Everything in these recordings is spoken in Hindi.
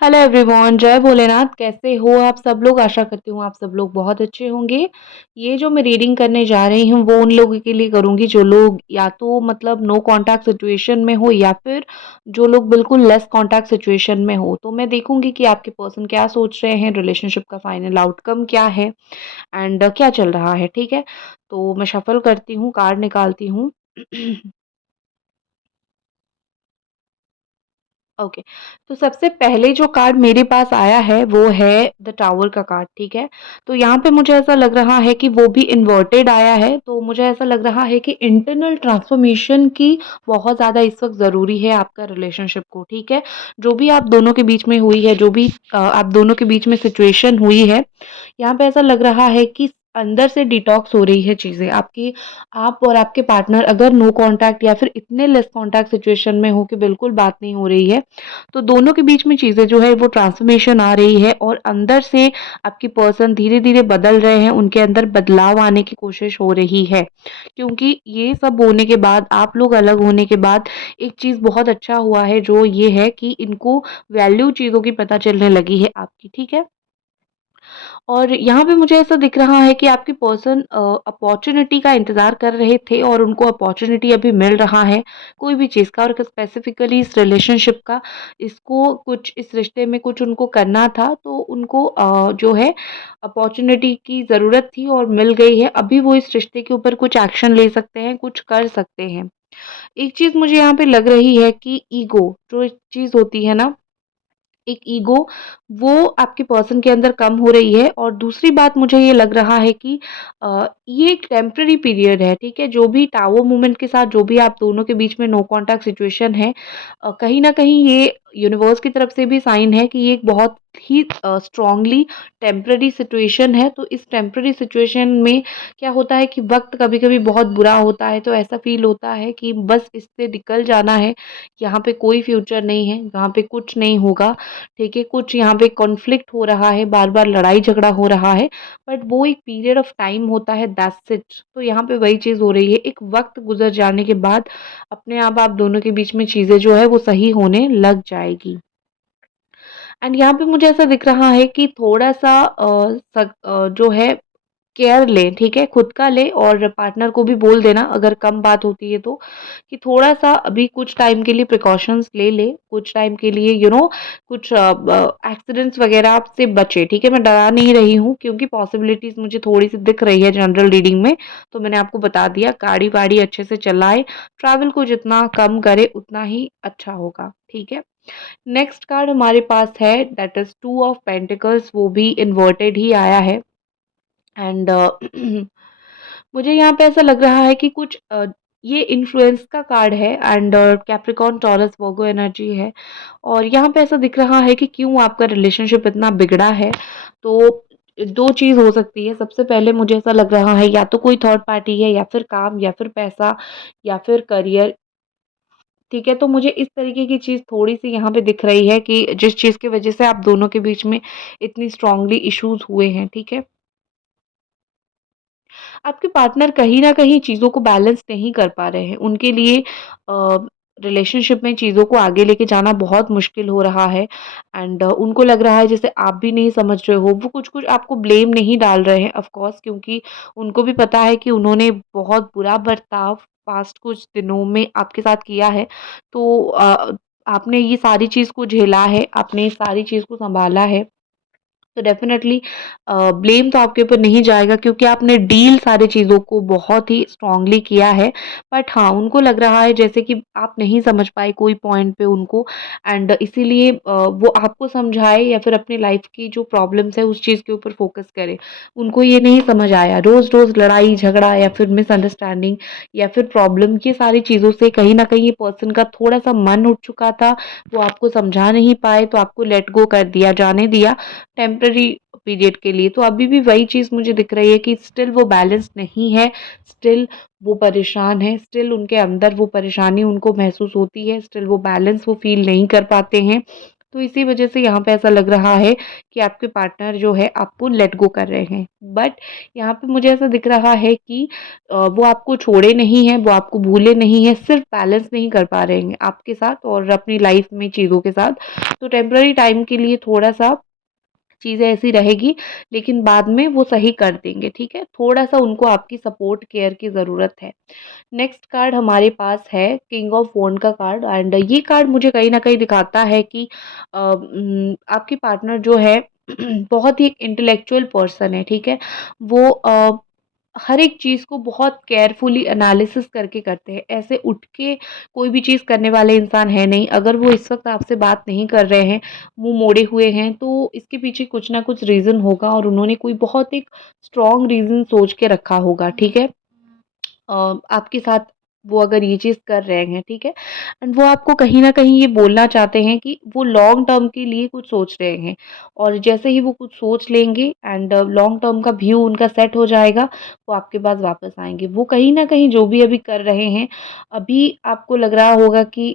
हेलो एवरीवन, जय भोलेनाथ। कैसे हो आप सब लोग? आशा करती हूँ आप सब लोग बहुत अच्छे होंगे। ये जो मैं रीडिंग करने जा रही हूँ वो उन लोगों के लिए करूँगी जो लोग या तो मतलब नो कांटेक्ट सिचुएशन में हो या फिर जो लोग बिल्कुल लेस कांटेक्ट सिचुएशन में हो। तो मैं देखूंगी कि आपके पर्सन क्या सोच रहे हैं, रिलेशनशिप का फाइनल आउटकम क्या है एंड क्या चल रहा है। ठीक है, तो मैं शफल करती हूँ, कार्ड निकालती हूँ। ओके, तो सबसे पहले जो कार्ड मेरे पास आया है वो है द टावर का कार्ड। ठीक है, तो यहाँ पे मुझे ऐसा लग रहा है कि वो भी इन्वर्टेड आया है, तो मुझे ऐसा लग रहा है कि इंटरनल ट्रांसफॉर्मेशन की बहुत ज़्यादा इस वक्त ज़रूरी है आपका रिलेशनशिप को। ठीक है, जो भी आप दोनों के बीच में हुई है, जो भी आप दोनों के बीच में सिचुएशन हुई है, यहाँ पे ऐसा लग रहा है कि अंदर से डिटॉक्स हो रही है चीज़ें आपकी। आप और आपके पार्टनर अगर नो कांटेक्ट या फिर इतने लेस कांटेक्ट सिचुएशन में हो कि बिल्कुल बात नहीं हो रही है, तो दोनों के बीच में चीज़ें जो है वो ट्रांसफॉर्मेशन आ रही है और अंदर से आपकी पर्सन धीरे-धीरे बदल रहे हैं, उनके अंदर बदलाव आने की कोशिश हो रही है। क्योंकि ये सब होने के बाद, आप लोग अलग होने के बाद एक चीज़ बहुत अच्छा हुआ है जो ये है कि इनको वैल्यू चीज़ों की पता चलने लगी है आपकी। ठीक है? और यहाँ पे मुझे ऐसा दिख रहा है कि आपके पर्सन अपॉर्च्युनिटी का इंतज़ार कर रहे थे और उनको अपॉर्च्युनिटी अभी मिल रहा है, कोई भी चीज़ का। और स्पेसिफ़िकली इस रिलेशनशिप का, इसको कुछ इस रिश्ते में कुछ उनको करना था, तो उनको जो है अपॉर्च्युनिटी की ज़रूरत थी और मिल गई है। अभी वो इस रिश्ते के ऊपर कुछ एक्शन ले सकते हैं, कुछ कर सकते हैं। एक चीज़ मुझे यहाँ पे लग रही है कि ईगो जो एक चीज़ होती है ना, एक ईगो, वो आपके पर्सन के अंदर कम हो रही है। और दूसरी बात मुझे ये लग रहा है कि ये एक टेम्पररी पीरियड है। ठीक है, जो भी टावर मूवमेंट के साथ जो भी आप दोनों के बीच में नो कॉन्टैक्ट सिचुएशन है, कहीं न कहीं ये यूनिवर्स की तरफ से भी साइन है कि ये एक बहुत ही स्ट्रांगली टेम्पररी सिचुएशन है। तो इस टेम्पररी सिचुएशन में क्या होता है कि वक़्त कभी-कभी बहुत बुरा होता है, तो ऐसा फ़ील होता है कि बस इससे निकल जाना है, यहाँ पे कोई फ्यूचर नहीं है, यहाँ पे कुछ नहीं होगा। ठीक है, कुछ यहाँ पे कॉन्फ्लिक्ट हो रहा है, बार-बार लड़ाई-झगड़ा हो रहा है, बट वो एक पीरियड ऑफ टाइम होता है, दैट्स इट। तो यहाँ पे वही चीज़ हो रही है, एक वक़्त गुज़र जाने के बाद अपने आप दोनों के बीच में चीज़ें जो है वो सही होने लग जाएगी। एंड यहाँ पे मुझे ऐसा दिख रहा है कि थोड़ा-सा जो है केयर लें। ठीक है? खुद का लें और पार्टनर को भी बोल देना अगर कम बात होती है तो, कि थोड़ा-सा अभी कुछ टाइम के लिए प्रिकॉशंस ले लें, कुछ टाइम के लिए कुछ ब एक्सीडेंट्स वगैरह से बचें। ठीक है? मैं डरा नहीं रही हूँ क्योंकि पॉसिबिलिटीज़ मुझे थोड़ी-सी दिख रही है जनरल रीडिंग में, तो मैंने आपको बता दिया। गाड़ी-वाड़ी अच्छे से चलाएँ, ट्रैवल को जितना कम करें उतना ही अच्छा होगा। ठीक है? नेक्स्ट कार्ड हमारे पास है, दैट इज़ 2 ऑफ पेंटिकल्स, वो भी इन्वर्टेड ही आया है। एंड मुझे यहाँ पे ऐसा लग रहा है कि कुछ ये इन्फ्लुएंस का कार्ड है and Capricorn, taurus, Virgo energy है। और यहाँ पे ऐसा दिख रहा है कि क्यों आपका रिलेशनशिप इतना बिगड़ा है। तो 2 चीज़ हो सकती है। सबसे पहले मुझे ऐसा लग रहा है या तो कोई थर्ड पार्टी है या फिर काम या फिर पैसा या फिर करियर। ठीक है, तो मुझे इस तरीके की चीज़ थोड़ी-सी यहाँ पे दिख रही है कि जिस चीज़ की वज़ह से आप दोनों के बीच में इतनी स्ट्रॉन्गली इश्यूज़ हुए हैं। ठीक है? आपके पार्टनर कहीं न कहीं चीज़ों को बैलेंस नहीं कर पा रहे हैं। उनके लिए रिलेशनशिप में चीज़ों को आगे लेके जाना बहुत मुश्किल हो रहा है एंड उनको लग रहा है जैसे आप भी नहीं समझ रहे हो। वो कुछ-कुछ आपको ब्लेम नहीं डाल रहे हैं ऑफ़ कोर्स, क्योंकि उनको भी पता है कि उन्होंने बहुत बुरा बर्ताव पास्ट कुछ दिनों में आपके साथ किया है। तो आपने ये सारी चीज़ को झेला है, आपने ये सारी चीज़ को सँभाला है। तो डेफ़िनेटली ब्लेम तो आपके ऊपर नहीं जाएगा क्योंकि आपने डील सारी चीज़ों को बहुत ही स्ट्रॉन्गली किया है। बट हाँ, उनको लग रहा है जैसे कि आप नहीं समझ पाए कोई पॉइंट पे उनको एंड इसीलिए वो आपको समझाए या फिर अपनी लाइफ़ की जो प्रॉब्लम्स है उस चीज़ के ऊपर फ़ोकस करें। उनको ये नहीं समझ आया, रोज़-रोज़ लड़ाई झगड़ा या फिर मिसअंडरस्टैंडिंग या फिर प्रॉब्लम, ये सारी चीज़ों से कहीं न कहीं ये पर्सन का थोड़ा-सा मन उठ चुका था। वो आपको समझा नहीं पाए तो आपको लेट गो कर दिया, जाने दिया टेम्पररी पीरियड के लिए। तो अभी भी वही चीज़ मुझे दिख रही है कि स्टिल वो बैलेंस नहीं है, स्टिल वो परेशान है, स्टिल उनके अंदर वो परेशानी उनको महसूस होती है, स्टिल वो बैलेंस वो फ़ील नहीं कर पाते हैं। तो इसी वज़ह से यहाँ पे ऐसा लग रहा है कि आपके पार्टनर जो है आपको लेट गो कर रहे हैं। बट यहाँ पे मुझे ऐसा दिख रहा है कि वो आपको छोड़े नहीं हैं, वो आपको भूले नहीं हैं, सिर्फ़ बैलेंस नहीं कर पा रहे हैं आपके साथ और अपनी लाइफ़ में चीज़ों के साथ। तो टेम्परेरी टाइम के लिए थोड़ा-सा चीज़ें ऐसी रहेगी, लेकिन बाद में वो सही कर देंगे, ठीक है? थोड़ा-सा उनको आपकी सपोर्ट केयर की ज़रूरत है। नेक्स्ट कार्ड हमारे पास है किंग ऑफ वॉन्ड का कार्ड एंड ये कार्ड मुझे कहीं न कहीं दिखाता है कि आपकी पार्टनर जो है बहुत ही एक इंटेलेक्चुअल पर्सन है, ठीक है? वो हर एक चीज़ को बहुत केयरफुली एनालिसिस करके करते हैं। ऐसे उठ के कोई भी चीज़ करने वाले इंसान है नहीं। अगर वो इस वक़्त आपसे बात नहीं कर रहे हैं, मुँह मोड़े हुए हैं, तो इसके पीछे कुछ ना कुछ रीज़न होगा और उन्होंने कोई बहुत एक स्ट्रॉन्ग रीज़न सोच के रखा होगा, ठीक है? आपके साथ वो अगर ये चीज़ कर रहे हैं, ठीक है? एंड वो आपको कहीं न कहीं ये बोलना चाहते हैं कि वो लॉन्ग टर्म के लिए कुछ सोच रहे हैं और जैसे ही वो कुछ सोच लेंगे एंड लॉन्ग टर्म का व्यू उनका सेट हो जाएगा, वो आपके पास वापस आएँगे। वो कहीं न कहीं जो भी अभी कर रहे हैं, अभी आपको लग रहा होगा कि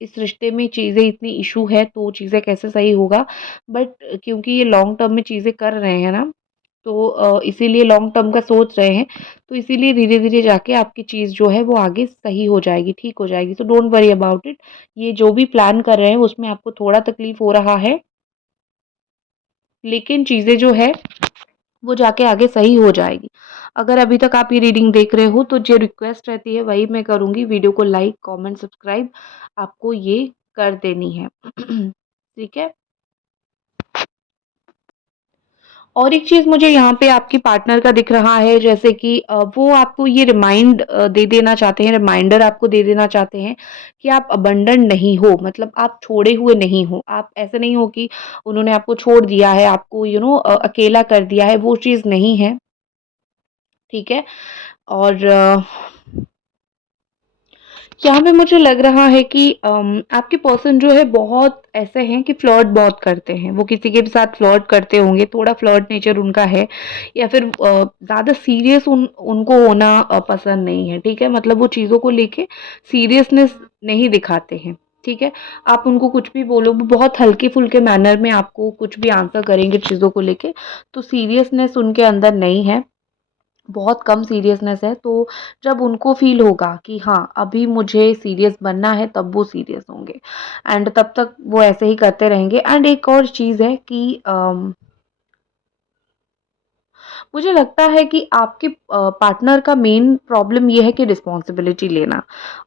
इस रिश्ते में चीज़ें इतनी इश्यू है, तो चीज़ें कैसे सही होगा? बट क्योंकि ये लॉन्ग टर्म में चीज़ें कर रहे हैं ना, तो इसीलिए लॉन्ग टर्म का सोच रहे हैं, तो इसीलिए धीरे-धीरे जाके आपकी चीज़ जो है वो आगे सही हो जाएगी, ठीक हो जाएगी। तो डोंट वरी अबाउट इट। ये जो भी प्लान कर रहे हैं उसमें आपको थोड़ा तकलीफ़ हो रहा है, लेकिन चीज़ें जो है वो जाके आगे सही हो जाएगी। अगर अभी तक आप ये रीडिंग देख रहे हो तो जो रिक्वेस्ट रहती है वही मैं करूँगी, वीडियो को लाइक, कमेंट, सब्सक्राइब आपको ये कर देनी है। ठीक है? और एक चीज़ मुझे यहाँ पे आपके पार्टनर का दिख रहा है जैसे कि वो आपको ये दे देना चाहते हैं, रिमाइंडर आपको दे देना चाहते हैं कि आप अबंडन नहीं हो, मतलब आप छोड़े हुए नहीं हो। आप ऐसे नहीं हो कि उन्होंने आपको छोड़ दिया है, आपको अकेला कर दिया है, वो चीज़ नहीं है, ठीक है? और यहाँ पे मुझे लग रहा है कि आपके पर्सन जो है बहुत ऐसे हैं कि फ्लर्ट बहुत करते हैं। वो किसी के भी साथ फ्लर्ट करते होंगे, थोड़ा फ्लर्ट नेचर उनका है या फिर ज़्यादा सीरियस उनको होना पसंद नहीं है, ठीक है? मतलब वो चीज़ों को लेके सीरियसनेस नहीं दिखाते हैं, ठीक है? आप उनको कुछ भी बोलो, वो बहुत हल्के-फुल्के मैनर में आपको कुछ भी आंसर करेंगे चीज़ों को लेके, तो सीरियसनेस उनके अंदर नहीं है। बहुत कम सीरियसनेस है, तो जब उनको फ़ील होगा कि हाँ, अभी मुझे सीरियस बनना है, तब वो सीरियस होंगे एंड तब तक वो ऐसे ही करते रहेंगे एंड एक और चीज़ है कि मुझे लगता है कि आपके पार्टनर का मेन प्रॉब्लम ये है कि रिस्पॉन्सिबिलिटी लेना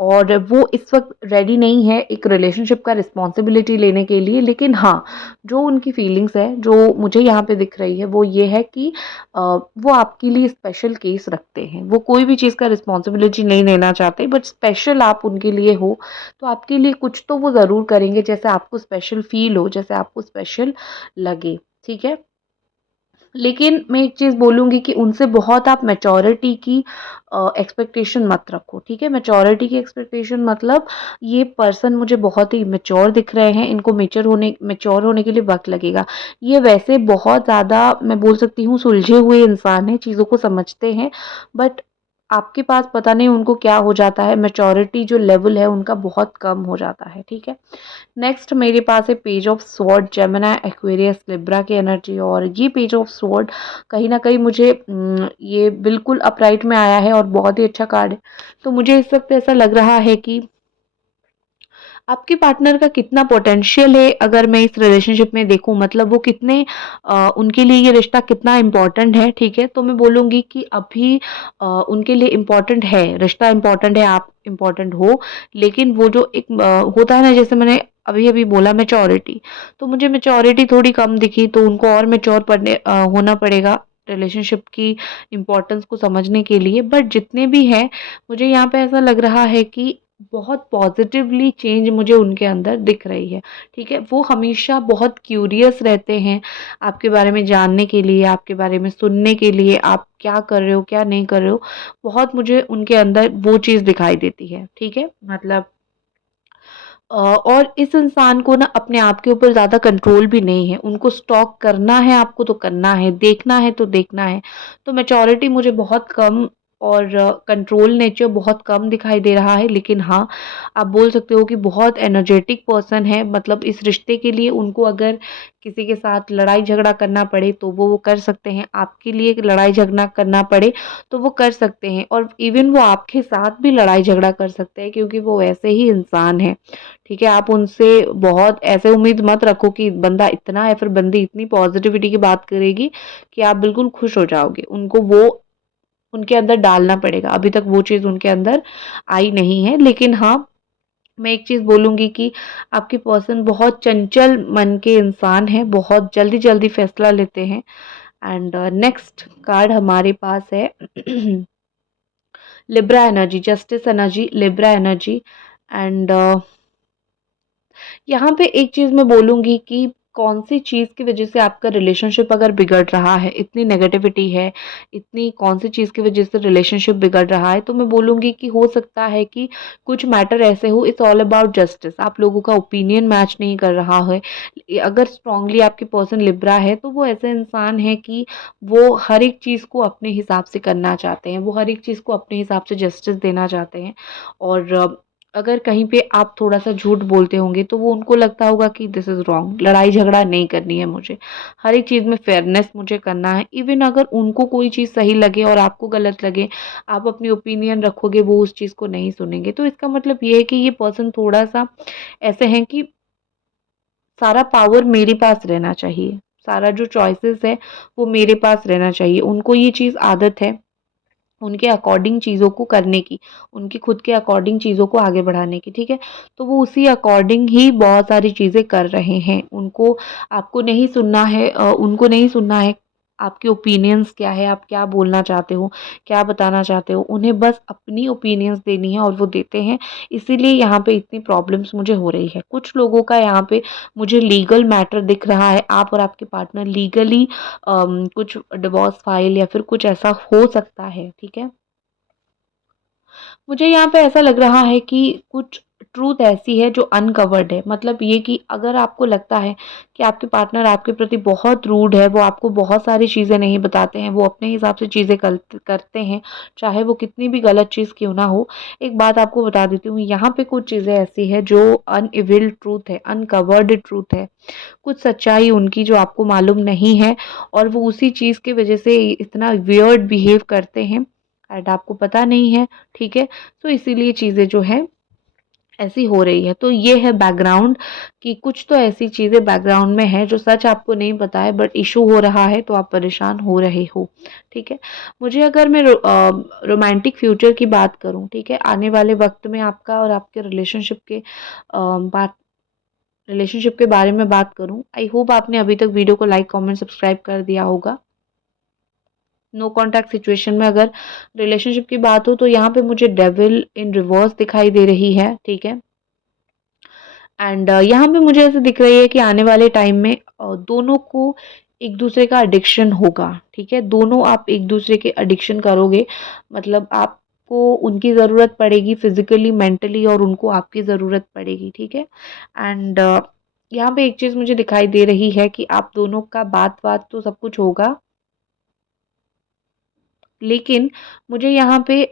और वो इस वक़्त रेडी नहीं है एक रिलेशनशिप का रिस्पॉन्सिबिलिटी लेने के लिए। लेकिन हाँ, जो उनकी फीलिंग्स है, जो मुझे यहाँ पे दिख रही है, वो ये है कि वो आपके लिए स्पेशल केस रखते हैं। वो कोई भी चीज़ का रिस्पॉन्सिबिलिटी नहीं लेना चाहते बट स्पेशल आप उनके लिए हो, तो आपके लिए कुछ तो वो ज़रूर करेंगे, जैसे आपको स्पेशल फ़ील हो, जैसे आपको स्पेशल लगे, ठीक है? लेकिन मैं एक चीज़ बोलूँगी कि उनसे बहुत आप मैच्योरिटी की एक्सपेक्टेशन मत रखो, ठीक है? मैच्योरिटी की एक्सपेक्टेशन मतलब ये पर्सन मुझे बहुत ही मैच्योर दिख रहे हैं, इनको मैच्योर होने के लिए वक़्त लगेगा। ये वैसे बहुत ज़्यादा मैं बोल सकती हूँ सुलझे हुए इंसान हैं, चीज़ों को समझते हैं बट आपके पास पता नहीं उनको क्या हो जाता है, मैच्योरिटी जो लेवल है उनका बहुत कम हो जाता है, ठीक है? नेक्स्ट मेरे पास है page of sword, Gemini, Aquarius, Libra की एनर्जी और ये पेज ऑफ स्वॉर्ड कहीं न कहीं मुझे ये बिल्कुल अपराइट में आया है और बहुत ही अच्छा कार्ड है। तो मुझे इस वक़्त ऐसा लग रहा है कि आपके पार्टनर का कितना पोटेंशियल है अगर मैं इस रिलेशनशिप में देखूँ, मतलब वो कितने उनके लिए ये रिश्ता कितना इम्पोर्टेंट है, ठीक है? तो मैं बोलूँगी कि अभी उनके लिए इम्पोर्टेंट है, रिश्ता इम्पोर्टेंट है, आप इम्पोर्टेंट हो, लेकिन वो जो एक होता है ना, जैसे मैंने अभी-अभी बोला मैच्योरिटी, तो मुझे मैच्योरिटी थोड़ी कम दिखी, तो उनको और मैच्योर होना पड़ेगा रिलेशनशिप की इम्पोर्टेंस को समझने के लिए। बट जितने भी हैं, मुझे यहाँ पे ऐसा लग रहा है कि बहुत पॉज़िटिवली चेंज मुझे उनके अंदर दिख रही है, ठीक है? वो हमेशा बहुत क्यूरियस रहते हैं आपके बारे में जानने के लिए, आपके बारे में सुनने के लिए, आप क्या कर रहे हो, क्या नहीं कर रहे हो, बहुत मुझे उनके अंदर वो चीज़ दिखाई देती है, ठीक है? मतलब और इस इंसान को ना अपने आप के ऊपर ज़्यादा कंट्रोल भी नहीं है, उनको स्टॉक करना है आपको तो करना है, देखना है तो देखना है। तो मैच्योरिटी मुझे बहुत कम और कंट्रोल नेचर बहुत कम दिखाई दे रहा है। लेकिन हाँ, आप बोल सकते हो कि बहुत एनर्जेटिक पर्सन है, मतलब इस रिश्ते के लिए उनको अगर किसी के साथ लड़ाई झगड़ा करना पड़े तो वो कर सकते हैं, आपके लिए लड़ाई झगड़ा करना पड़े तो वो कर सकते हैं, और इवन वो आपके साथ भी लड़ाई झगड़ा कर सकते हैं क्योंकि वो वैसे ही इंसान है। ठीक है, आप उनसे बहुत ऐसे उम्मीद मत रखो कि बंदा इतना या फिर बंदी इतनी पॉजिटिविटी की बात करेगी कि आप बिल्कुल खुश हो जाओगे। उनको वो उनके अंदर डालना पड़ेगा, अभी तक वो चीज़ उनके अंदर आई नहीं है। लेकिन हाँ, मैं एक चीज़ बोलूँगी कि आपके पर्सन बहुत चंचल मन के इंसान हैं, बहुत जल्दी-जल्दी फैसला लेते हैं। एंड नेक्स्ट कार्ड हमारे पास है Libra energy, justice energy, Libra energy. And यहाँ पे एक चीज़ मैं बोलूँगी कि कौन-सी चीज़ की वज़ह से आपका रिलेशनशिप अगर बिगड़ रहा है, इतनी नेगेटिविटी है, इतनी कौन-सी चीज़ की वज़ह से रिलेशनशिप बिगड़ रहा है, तो मैं बोलूँगी कि हो सकता है कि कुछ मैटर ऐसे हो, इट्स ऑल अबाउट जस्टिस। आप लोगों का ओपिनियन मैच नहीं कर रहा है। अगर स्ट्रांगली आपकी पर्सन लिब्रा है, तो वो ऐसे इंसान है कि वो हर एक चीज़ को अपने हिसाब से करना चाहते हैं, वो हर एक चीज़ को अपने हिसाब से जस्टिस देना चाहते हैं। और अगर कहीं पे आप थोड़ा-सा झूठ बोलते होंगे तो वो उनको लगता होगा कि दिस इज़ रॉन्ग, लड़ाई झगड़ा नहीं करनी है मुझे, हर एक चीज़ में फेयरनेस मुझे करना है। इवन अगर उनको कोई चीज़ सही लगे और आपको गलत लगे, आप अपनी ओपिनियन रखोगे, वो उस चीज़ को नहीं सुनेंगे। तो इसका मतलब ये है कि ये पर्सन थोड़ा-सा ऐसे हैं कि सारा पावर मेरे पास रहना चाहिए, सारा जो चॉइसेस है वो मेरे पास रहना चाहिए। उनको ये चीज़ आदत है उनके अकॉर्डिंग चीज़ों को करने की, उनकी खुद के अकॉर्डिंग चीज़ों को आगे बढ़ाने की, ठीक है? तो वो उसी अकॉर्डिंग ही बहुत सारी चीज़ें कर रहे हैं। उनको आपको नहीं सुनना है, उनको नहीं सुनना है आपके ओपिनियंस क्या है, आप क्या बोलना चाहते हो, क्या बताना चाहते हो, उन्हें बस अपनी ओपिनियंस देनी है और वो देते हैं। इसीलिए यहाँ पे इतनी प्रॉब्लम्स मुझे हो रही है। कुछ लोगों का यहाँ पे मुझे लीगल मैटर दिख रहा है, आप और आपके पार्टनर लीगली कुछ डिवोर्स फाइल या फिर कुछ ऐसा हो सकता है, ठीक है? मुझे यहाँ पे ऐसा लग रहा है कि कुछ ट्रूथ ऐसी है जो अनकवर्ड है। मतलब ये कि अगर आपको लगता है कि आपके पार्टनर आपके प्रति बहुत रूड है, वो आपको बहुत सारी चीज़ें नहीं बताते हैं, वो अपने हिसाब से चीज़ें करते हैं, चाहे वो कितनी भी गलत चीज़ क्यों ना हो। एक बात आपको बता देती हूँ, यहाँ पे कुछ चीज़ें ऐसी हैं जो अनरिवील्ड ट्रूथ है, अनकवर्ड ट्रूथ है। कुछ सच्चाई उनकी जो आपको मालूम नहीं है और वो उसी चीज़ की वज़ह से इतना वियर्ड बिहेव करते हैं एंड आपको पता नहीं है, ठीक है? तो इसीलिए चीज़ें जो हैं ऐसी हो रही है। तो ये है बैकग्राउंड कि कुछ तो ऐसी चीज़ें बैकग्राउंड में है जो सच आपको नहीं पता है बट इश्यू हो रहा है तो आप परेशान हो रहे हो, ठीक है? मुझे अगर मैं रोमांटिक फ्यूचर की बात करूँ, ठीक है? आने वाले वक़्त में आपका और आपके बात रिलेशनशिप के बारे में बात करूँ, आई होप आपने अभी तक वीडियो को लाइक, कमेंट, सब्सक्राइब कर दिया होगा। नो कॉन्टैक्ट सिचुएशन में अगर रिलेशनशिप की बात हो तो यहाँ पे मुझे डेविल इन रिवर्स दिखाई दे रही है, ठीक है? एंड यहाँ पे मुझे ऐसे दिख रही है कि आने वाले टाइम में दोनों को एक दूसरे का एडिक्शन होगा, ठीक है? दोनों आप एक दूसरे के एडिक्शन करोगे, मतलब आपको उनकी ज़रूरत पड़ेगी फिज़िकली, मेंटली और उनको आपकी ज़रूरत पड़ेगी, ठीक है? एंड यहाँ पे एक चीज़ मुझे दिखाई दे रही है कि आप दोनों का बात-वात तो सब कुछ होगा, लेकिन मुझे यहाँ पे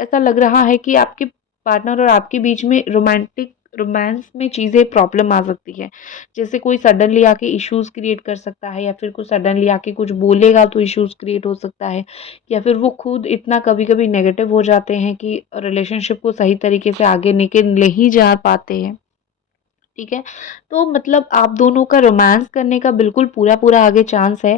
ऐसा लग रहा है कि आपके पार्टनर और आपके बीच में रोमांस में चीज़ें प्रॉब्लम आ सकती है। जैसे कोई सडनली आके इश्यूज़ क्रिएट कर सकता है या फिर कोई सडनली आके कुछ बोलेगा तो इश्यूज़ क्रिएट हो सकता है या फिर वो खुद इतना कभी-कभी नेगेटिव हो जाते हैं कि रिलेशनशिप को सही तरीके से आगे लेके नहीं जा पाते हैं। ठीक है? तो मतलब आप दोनों का रोमांस करने का बिल्कुल पूरा-पूरा आगे चांस है,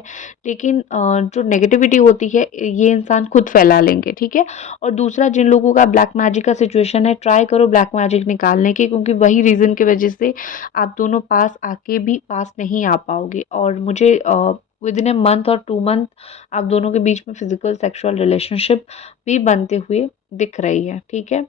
लेकिन जो नेगेटिविटी होती है ये इंसान खुद फैला लेंगे, ठीक है? और दूसरा जिन लोगों का ब्लैक मैजिक का सिचुएशन है, ट्राई करो ब्लैक मैजिक निकालने की क्योंकि वही रीज़न की वज़ह से आप दोनों पास आके भी पास नहीं आ पाओगे और मुझे विदिन अ मंथ और 2 मंथ आप दोनों के बीच में फिज़िकल सेक्सुअल रिलेशनशिप भी बनते हुए दिख रही है, ठीक है?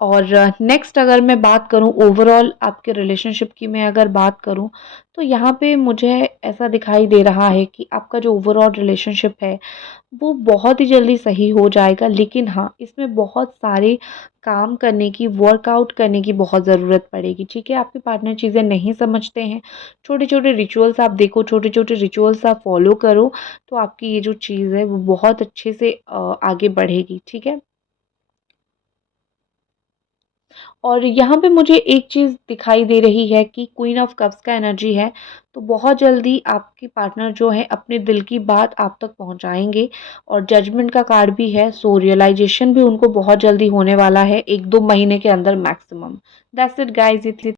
और नेक्स्ट अगर मैं बात करूँ ओवरऑल आपके रिलेशनशिप की मैं अगर बात करूँ, तो यहाँ पे मुझे ऐसा दिखाई दे रहा है कि आपका जो ओवरऑल रिलेशनशिप है, वो बहुत ही जल्दी सही हो जाएगा। लेकिन हाँ, इसमें बहुत सारे काम करने की, वर्कआउट करने की बहुत ज़रूरत पड़ेगी, ठीक है? आपके पार्टनर चीज़ें नहीं समझते हैं। छोटे-छोटे रिचुअल्स आप देखो, छोटे-छोटे रिचुअल्स आप फ़ॉलो करो, तो आपकी ये जो चीज़ है, वो बहुत अच्छे से आगे बढ़ेगी, ठीक है? और यहाँ पे मुझे एक चीज़ दिखाई दे रही है कि क्वीन ऑफ कप्स का एनर्जी है, तो बहुत जल्दी आपके पार्टनर जो है अपने दिल की बात आप तक पहुँचाएँगे और जजमेंट का कार्ड भी है, सो रियलाइज़ेशन भी उनको बहुत जल्दी होने वाला है, 1-2 महीने के अंदर मैक्सिमम। दैट्स इट गाइज़, इतनी